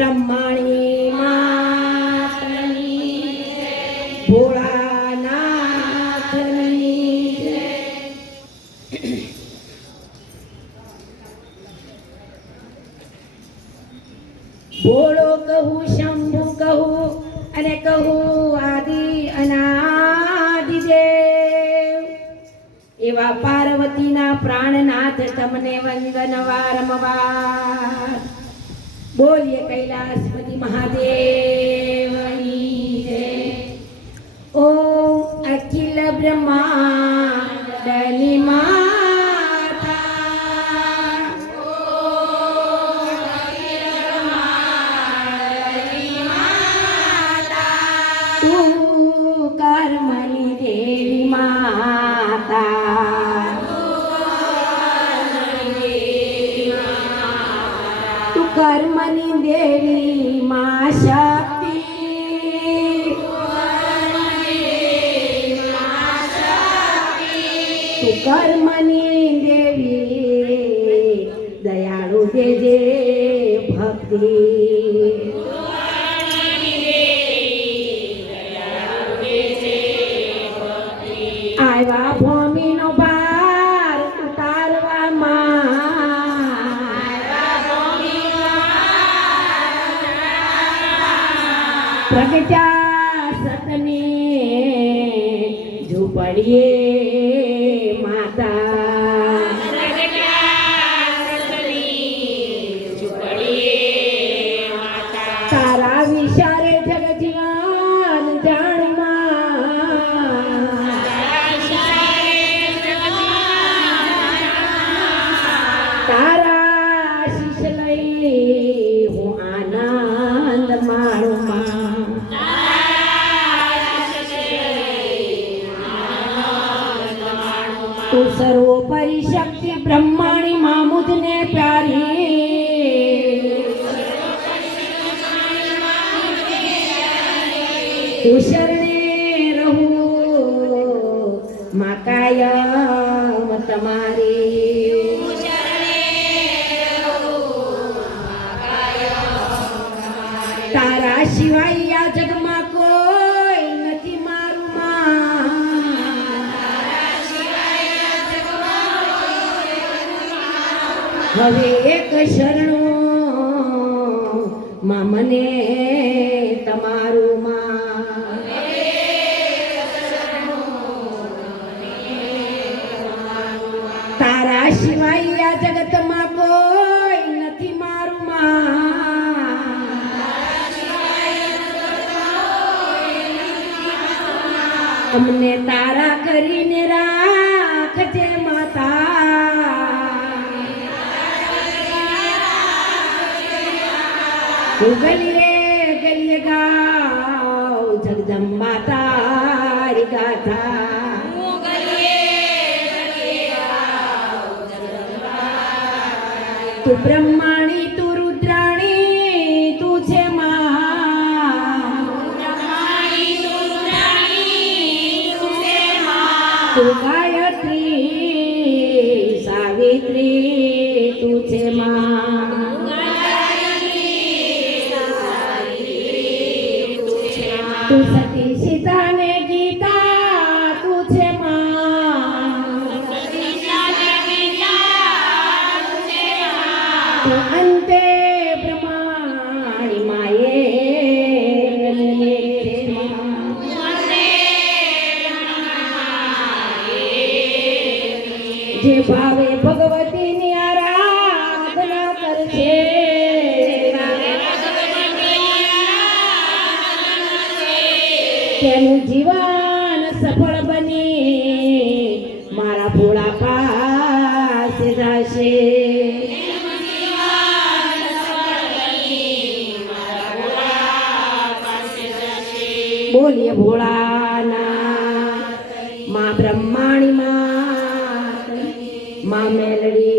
બ્રહ્માણી માતની ભોળાનાથની જય। ભોળો કહું શંભુ કહું અને કહું આદિ અનાદિ દેવ એવા પાર્વતીના પ્રાણનાથ તમને વંદન વારંવાર। બોલીએ કૈલાસપતિ મહાદેવની જય। ઓમ અખિલ બ્રહ્માંડની માતા તું કર્મની દેવી માતા તું કર્મની દેવી મા શક્તિ તું કર્મની દેવી દયાળુ દેજે ભક્તિ। આવ્યા ભૂમિનો ભાર ઉતારવામાં પ્રગટ્યા સતની ઝૂંપડીએ માતા તારા વિચારે જગજીવન જાણમાં તારા શીશ લઈ હું આનંદ માણું તું સર્વોપરી શક્તિ બ્રહ્માણી માં મુજને પ્યારી તું શરણે રહું મા કાયમ તમારી। તારા સિવાય આ જગમાં કોઈ નથી મારું હવે એક શરણું માં મને તમારું તારા સિવાય આ જગતમાં કોઈ નથી મારું અમને તારા કરીને રાખજે માતા। ગલીએ ગલીએ ગાવ જગદંબા તારી ગાથા તું બ્રહ્માણી તું રુદ્રાણી તું છે તું ગાયત્રી સાવિત્રી તું છે તું સતી સીતા ને ગીતા તું છે તું અંતે બ્રહ્માણી માયે જે ભાવે ભગવતીની આરાધના કરશે તેનું જીવન સફળ બની મારા ભોળા પાસે જશે। બોલીએ ભોળાનાથ માં બ્રહ્માણી માં મેલડી